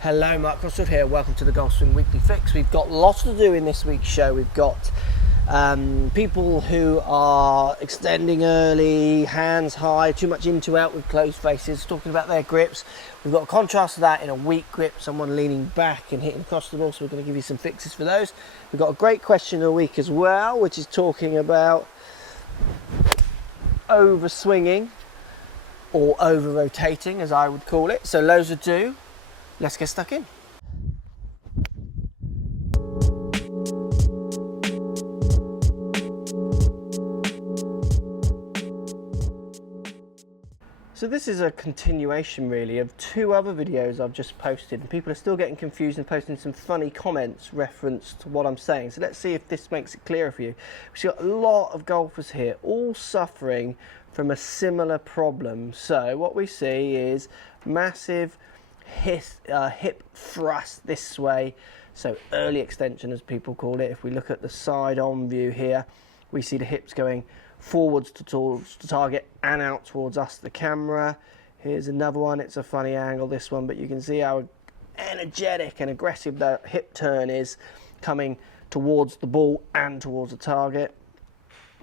Hello, Mark Crossfield here. Welcome to the Golf Swing Weekly Fix. We've got lots to do in this week's show. We've got people who are extending early, hands high, too much in to out with closed faces, talking about their grips. We've got a contrast to that in a weak grip, someone leaning back and hitting across the ball, so we're going to give you some fixes for those. We've got a great question of the week as well, which is talking about over swinging or over rotating, as I would call it. So loads to do. Let's get stuck in. So this is a continuation really of two other videos I've just posted, and people are still getting confused and posting some funny comments reference to what I'm saying. So let's see if this makes it clearer for you. We've got a lot of golfers here all suffering from a similar problem. So what we see is massive hip thrust this way, so early extension as people call it. If we look at the side on view here, we see the hips going forwards towards the target and out towards us, the camera. Here's another one. It's a funny angle, this one, but you can see how energetic and aggressive the hip turn is, coming towards the ball and towards the target.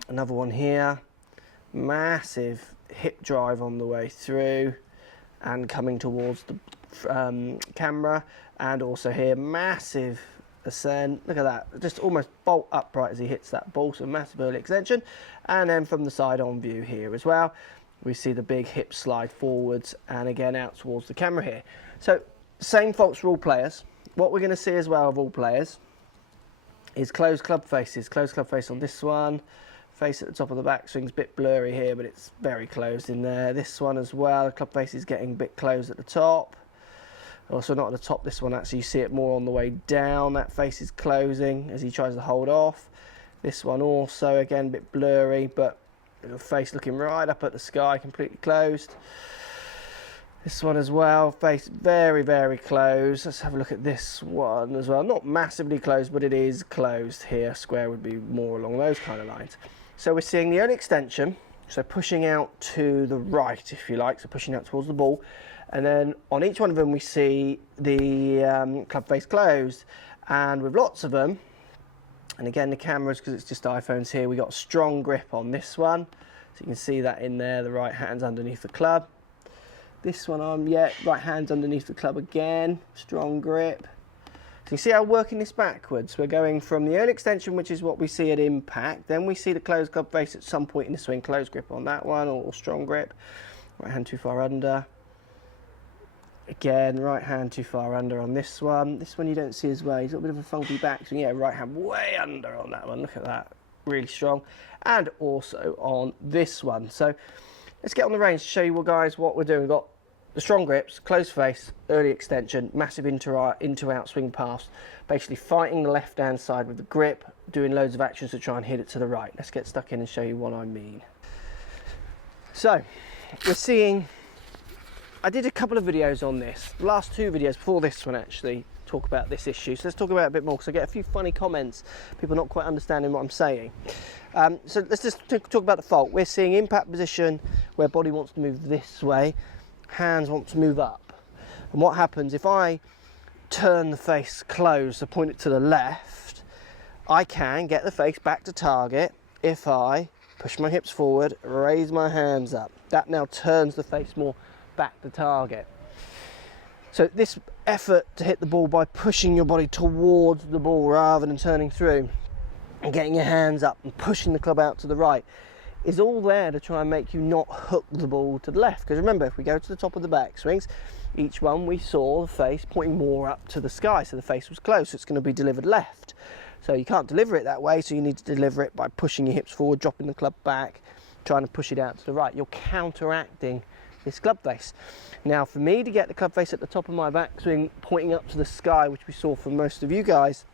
Another one here, massive hip drive on the way through and coming towards the camera, and also here massive ascent. Look at that, just almost bolt upright as he hits that ball, so massive early extension. And then from the side on view here as well, we see the big hip slide forwards and again out towards the camera here. So same faults for all players. What we're going to see as well of all players is closed club faces. Closed club face on this one. Face at the top of the backswing's a bit blurry here, but it's very closed in there. This one as well, the club face is getting a bit closed at the top. Also not at the top, this one actually you see it more on the way down. That face is closing as he tries to hold off. This one also, again, a bit blurry, but the face looking right up at the sky, completely closed. This one as well, face very, very closed. Let's have a look at this one as well. Not massively closed, but it is closed here. Square would be more along those kind of lines. So we're seeing the early extension, so pushing out to the right, if you like, so pushing out towards the ball. And then on each one of them we see the club face closed, and with lots of them, and again the cameras, because it's just iPhones here, we got a strong grip on this one, so you can see that in there, the right hand's underneath the club. This one right hand's underneath the club again, strong grip. So you see how we're working this backwards. We're going from the early extension, which is what we see at impact, then we see the closed club face at some point in the swing, closed grip on that one, or strong grip. Right hand too far under. Again, right hand too far under on this one. This one you don't see as well. He's got a bit of a funky backswing. Yeah, right hand way under on that one. Look at that, really strong. And also on this one. So let's get on the range to show you guys what we're doing. We've got the strong grips, closed face, early extension, massive into-out swing pass, basically fighting the left-hand side with the grip, doing loads of actions to try and hit it to the right. Let's get stuck in and show you what I mean. So, we're seeing, I did a couple of videos on this, the last two videos before this one actually, talk about this issue. So let's talk about it a bit more, because I get a few funny comments, people not quite understanding what I'm saying. So let's just talk about the fault. We're seeing impact position where body wants to move this way, hands want to move up. And what happens if I turn the face closed to point it to the left, I can get the face back to target if I push my hips forward, raise my hands up. That now turns the face more back to target. So this effort to hit the ball by pushing your body towards the ball rather than turning through and getting your hands up and pushing the club out to the right is all there to try and make you not hook the ball to the left. Because remember, if we go to the top of the backswings, each one we saw the face pointing more up to the sky, so the face was close, so it's going to be delivered left. So you can't deliver it that way, so you need to deliver it by pushing your hips forward, dropping the club back, trying to push it out to the right. You're counteracting this club face. Now for me to get the club face at the top of my backswing pointing up to the sky, which we saw from most of you guys,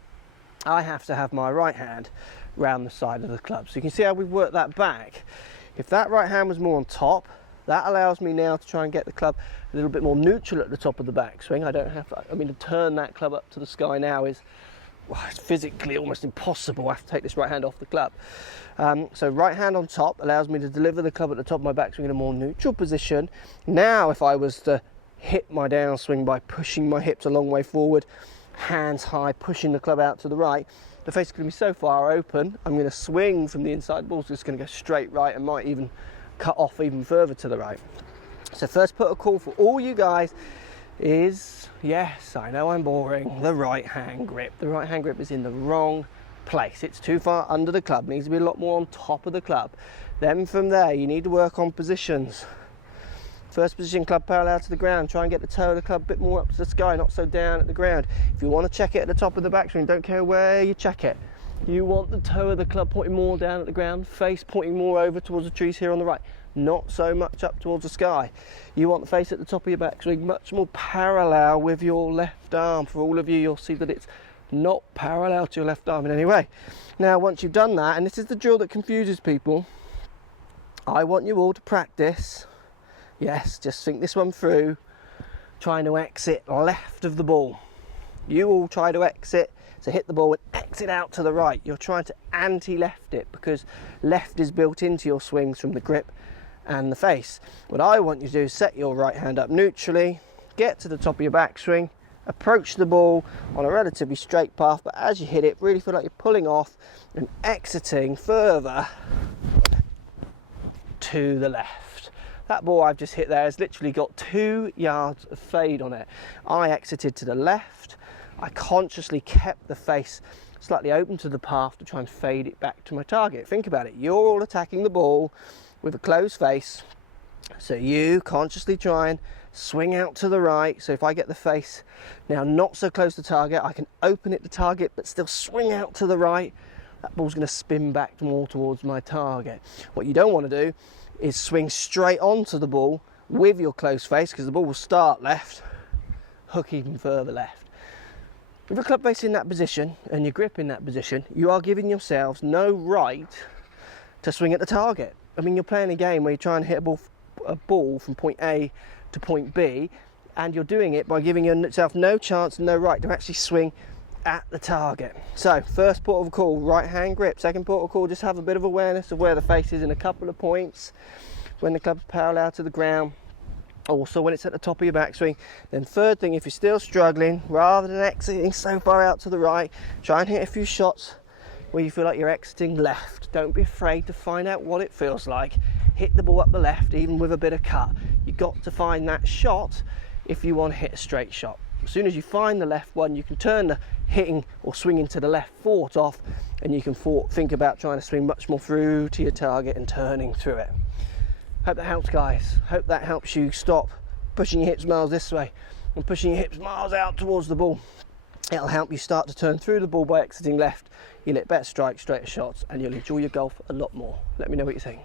I have to have my right hand round the side of the club. So you can see how we've worked that back. If that right hand was more on top, that allows me now to try and get the club a little bit more neutral at the top of the backswing. I don't have to, to turn that club up to the sky now is, well, it's physically almost impossible. I have to take this right hand off the club. So right hand on top allows me to deliver the club at the top of my backswing in a more neutral position. Now if I was to hit my downswing by pushing my hips a long way forward, hands high, pushing the club out to the right, the face is going to be so far open, I'm going to swing from the inside, the ball's just going to go straight right and might even cut off even further to the right. So first put a call for all you guys is, yes, I know I'm boring, the right hand grip. The right hand grip is in the wrong place. It's too far under the club, it needs to be a lot more on top of the club. Then from there you need to work on positions. First position, club parallel to the ground. Try and get the toe of the club a bit more up to the sky, not so down at the ground. If you want to check it at the top of the backswing, don't care where you check it. You want the toe of the club pointing more down at the ground, face pointing more over towards the trees here on the right, not so much up towards the sky. You want the face at the top of your backswing much more parallel with your left arm. For all of you, you'll see that it's not parallel to your left arm in any way. Now, once you've done that, and this is the drill that confuses people, I want you all to practice. Yes, just think this one through, trying to exit left of the ball. You all try to exit, so hit the ball and exit out to the right. You're trying to anti-left it because left is built into your swings from the grip and the face. What I want you to do is set your right hand up neutrally, get to the top of your backswing, approach the ball on a relatively straight path, but as you hit it, really feel like you're pulling off and exiting further to the left. That ball I've just hit there has literally got 2 yards of fade on it. I exited to the left. I consciously kept the face slightly open to the path to try and fade it back to my target. Think about it. You're all attacking the ball with a closed face. So you consciously try and swing out to the right. So if I get the face now not so close to target, I can open it to target but still swing out to the right. That ball's going to spin back more towards my target. What you don't want to do is swing straight onto the ball with your close face, because the ball will start left, hook even further left. With a club face in that position and your grip in that position, you are giving yourselves no right to swing at the target. I mean, you're playing a game where you're trying to hit a ball from point A to point B, and you're doing it by giving yourself no chance, no right to actually swing at the target. So first port of call, right hand grip. Second port of call, just have a bit of awareness of where the face is in a couple of points when the club's parallel to the ground, also when it's at the top of your backswing. Then third thing, if you're still struggling, rather than exiting so far out to the right, try and hit a few shots where you feel like you're exiting left. Don't be afraid to find out what it feels like. Hit the ball up the left, even with a bit of cut. You've got to find that shot if you want to hit a straight shot. As soon as you find the left one, you can turn the hitting or swinging to the left fort off, and you can think about trying to swing much more through to your target and turning through it. Hope that helps, guys. Hope that helps you stop pushing your hips miles this way and pushing your hips miles out towards the ball. It'll help you start to turn through the ball by exiting left. You'll hit better strikes, straighter shots, and you'll enjoy your golf a lot more. Let me know what you think.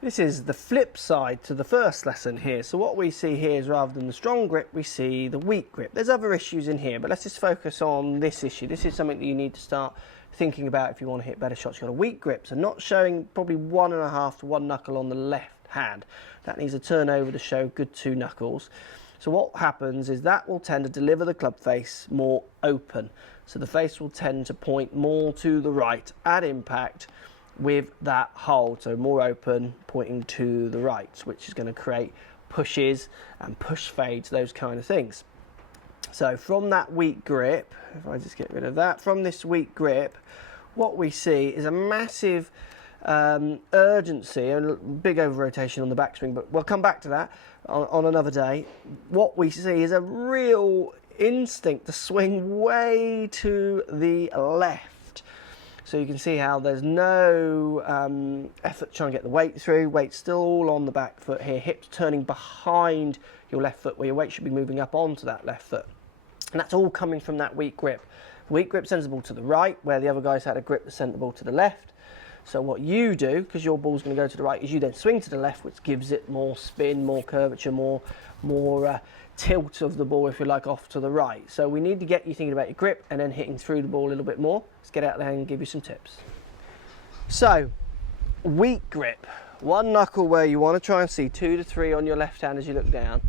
This is the flip side to the first lesson here. So what we see here is, rather than the strong grip, we see the weak grip. There's other issues in here, but let's just focus on this issue. This is something that you need to start thinking about if you want to hit better shots. You've got a weak grip, so not showing probably 1.5 to 1 knuckle on the left hand. That needs a turnover to show good 2 knuckles. So what happens is that will tend to deliver the club face more open. So the face will tend to point more to the right at impact with that hold, so more open, pointing to the right, which is going to create pushes and push fades, those kind of things. So from that weak grip, if I just get rid of that, from this weak grip, what we see is a massive urgency and a big over rotation on the backswing, but we'll come back to that on another day. What we see is a real instinct to swing way to the left. So you can see how there's no effort trying to get the weight through. Weight's still all on the back foot here. Hips turning behind your left foot, where your weight should be moving up onto that left foot. And that's all coming from that weak grip. Weak grip sends the ball to the right, where the other guys had a grip that sent the ball to the left. So what you do, because your ball's going to go to the right, is you then swing to the left, which gives it more spin, more curvature, more tilt of the ball, if you like, off to the right. So we need to get you thinking about your grip and then hitting through the ball a little bit more. Let's get out there and give you some tips. So, weak grip. 1 knuckle where you want to try and see 2 to 3 on your left hand as you look down.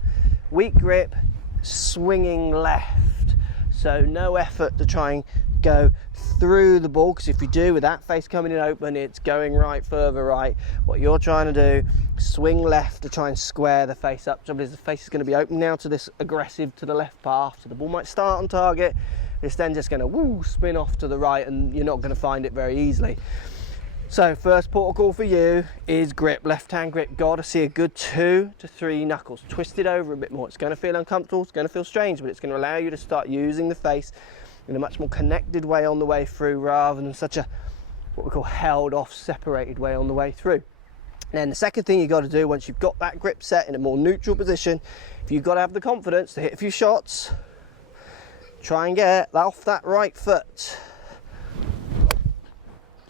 Weak grip, swinging left. So no effort to try and go through the ball, because if you do, with that face coming in open, it's going right, further right. What you're trying to do, swing left to try and square the face up. Trouble is, the face is going to be open now to this aggressive to the left path, so the ball might start on target. It's then just going to spin off to the right, and you're not going to find it very easily. So first protocol for you is grip, left hand grip. Got to see a good 2 to 3 knuckles. Twist it over a bit more. It's going to feel uncomfortable, it's going to feel strange, but it's going to allow you to start using the face in a much more connected way on the way through, rather than such a, what we call, held off, separated way on the way through. Then the second thing you've got to do, once you've got that grip set in a more neutral position, if you've got to have the confidence to hit a few shots, try and get off that right foot.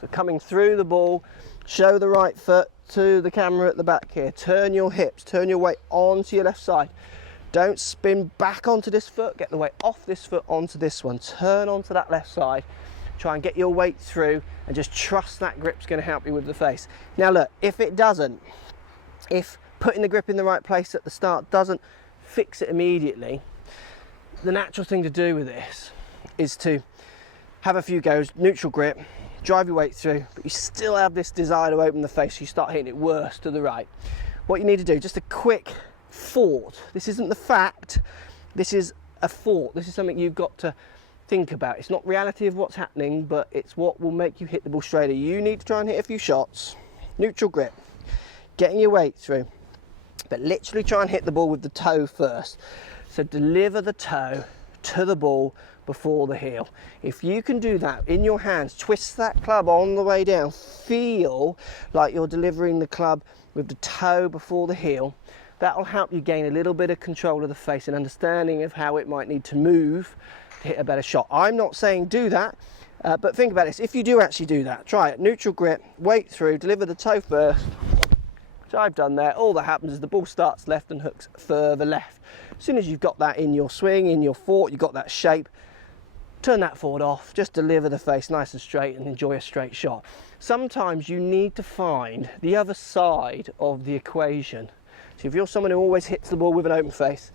So coming through the ball, show the right foot to the camera at the back here. Turn your hips, turn your weight onto your left side. Don't spin back onto this foot, get the weight off this foot onto this one. Turn onto that left side, try and get your weight through, and just trust that grip's going to help you with the face. Now look, if it doesn't, if putting the grip in the right place at the start doesn't fix it immediately, the natural thing to do with this is to have a few goes, neutral grip, drive your weight through, but you still have this desire to open the face, so you start hitting it worse to the right. What you need to do, just a quick thought. This isn't the fact, this is a thought. This is something you've got to think about. It's not reality of what's happening, but it's what will make you hit the ball straighter. You need to try and hit a few shots, neutral grip, getting your weight through, but literally try and hit the ball with the toe first. So deliver the toe to the ball before the heel. If you can do that in your hands, twist that club on the way down, feel like you're delivering the club with the toe before the heel, that will help you gain a little bit of control of the face and understanding of how it might need to move to hit a better shot. I'm not saying do that, but think about this. If you do actually do that, try it. Neutral grip, weight through, deliver the toe first, which I've done there. All that happens is the ball starts left and hooks further left. As soon as you've got that in your swing, in your fort, you've got that shape, turn that forward off, just deliver the face nice and straight and enjoy a straight shot. Sometimes you need to find the other side of the equation. So if you're someone who always hits the ball with an open face,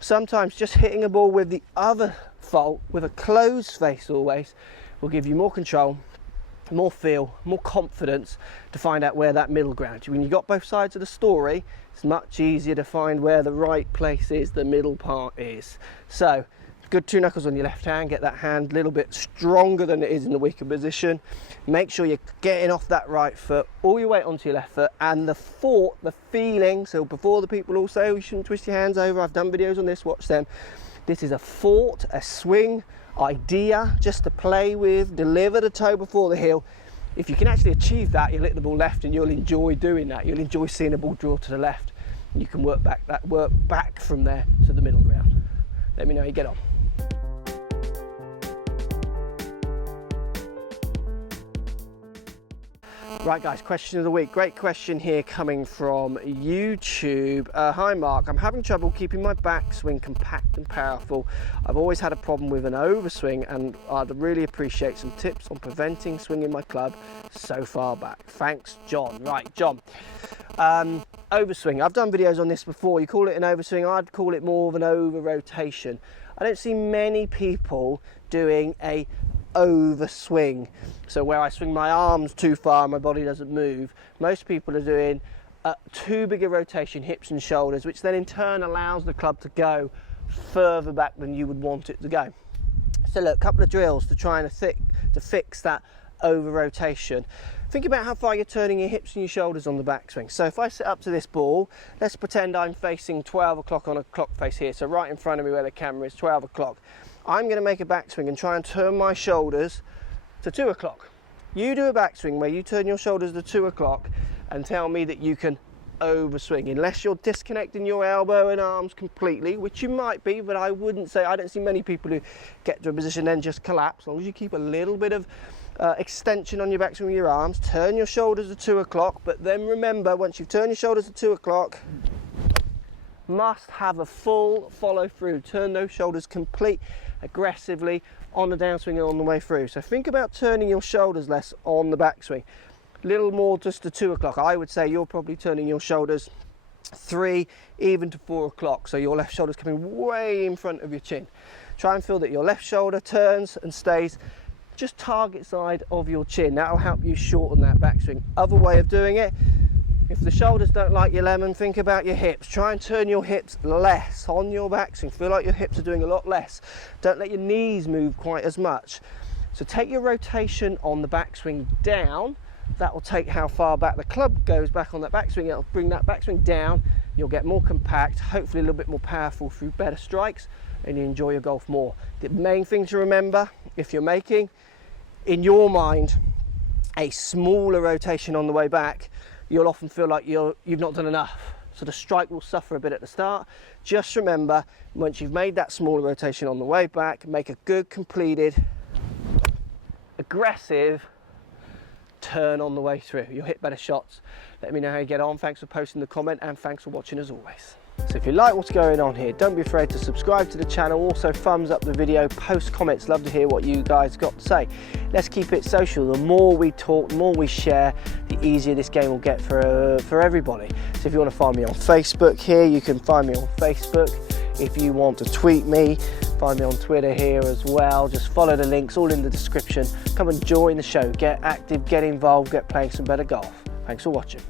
sometimes just hitting a ball with the other fault, with a closed face always, will give you more control, more feel, more confidence to find out where that middle ground. When you've got both sides of the story, it's much easier to find where the right place is, the middle part is. So good 2 knuckles on your left hand, get that hand a little bit stronger than it is in the weaker position. Make sure you're getting off that right foot, all your weight onto your left foot, and the thought, the feeling. So before the people all say, oh, you shouldn't twist your hands over, I've done videos on this, watch them. This is a thought, a swing idea just to play with, deliver the toe before the heel. If you can actually achieve that, you'll hit the ball left and you'll enjoy doing that. You'll enjoy seeing the ball draw to the left. And you can work back from there to the middle ground. Let me know how you get on. Right guys, question of the week. Great question here coming from YouTube. Hi Mark, I'm having trouble keeping my backswing compact and powerful. I've always had a problem with an overswing and I'd really appreciate some tips on preventing swinging my club so far back. Thanks, John. Right, John. Overswing. I've done videos on this before. You call it an overswing, I'd call it more of an over rotation. I don't see many people doing a overswing, so where I swing my arms too far and my body doesn't move. Most people are doing too big a rotation, hips and shoulders, which then in turn allows the club to go further back than you would want it to go. So look, a couple of drills to try and fix that over rotation. Think about how far you're turning your hips and your shoulders on the backswing. So if I sit up to this ball, let's pretend I'm facing 12 o'clock on a clock face here, so right in front of me where the camera is, 12 o'clock. I'm going to make a backswing and try and turn my shoulders to 2 o'clock. You do a backswing where you turn your shoulders to 2 o'clock and tell me that you can overswing, unless you're disconnecting your elbow and arms completely, which you might be, but I wouldn't say, I don't see many people who get to a position then just collapse. As long as you keep a little bit of extension on your backswing with your arms, turn your shoulders to 2 o'clock, but then remember, once you've turned your shoulders to 2 o'clock, must have a full follow through. Turn those shoulders complete aggressively on the downswing and on the way through. So think about turning your shoulders less on the backswing. A little more just to 2 o'clock. I would say you're probably turning your shoulders 3, even to 4 o'clock. So your left shoulder's coming way in front of your chin. Try and feel that your left shoulder turns and stays just target side of your chin. That'll help you shorten that backswing. Other way of doing it, if the shoulders don't like your lemon, think about your hips. Try and turn your hips less on your backswing. Feel like your hips are doing a lot less. Don't let your knees move quite as much. So take your rotation on the backswing down. That will take how far back the club goes back on that backswing. It'll bring that backswing down. You'll get more compact, hopefully a little bit more powerful through better strikes, and you enjoy your golf more. The main thing to remember, if you're making, in your mind, a smaller rotation on the way back, you'll often feel like you've not done enough. So the strike will suffer a bit at the start. Just remember, once you've made that smaller rotation on the way back, make a good, completed, aggressive turn on the way through. You'll hit better shots. Let me know how you get on. Thanks for posting the comment, and thanks for watching as always. So if you like what's going on here, don't be afraid to subscribe to the channel. Also thumbs up the video, post comments. Love to hear what you guys got to say. Let's keep it social. The more we talk, the more we share, the easier this game will get for everybody. So if you want to find me on Facebook here, you can find me on Facebook. If you want to tweet me, find me on Twitter here as well. Just follow the links, all in the description. Come and join the show. Get active, get involved, get playing some better golf. Thanks for watching.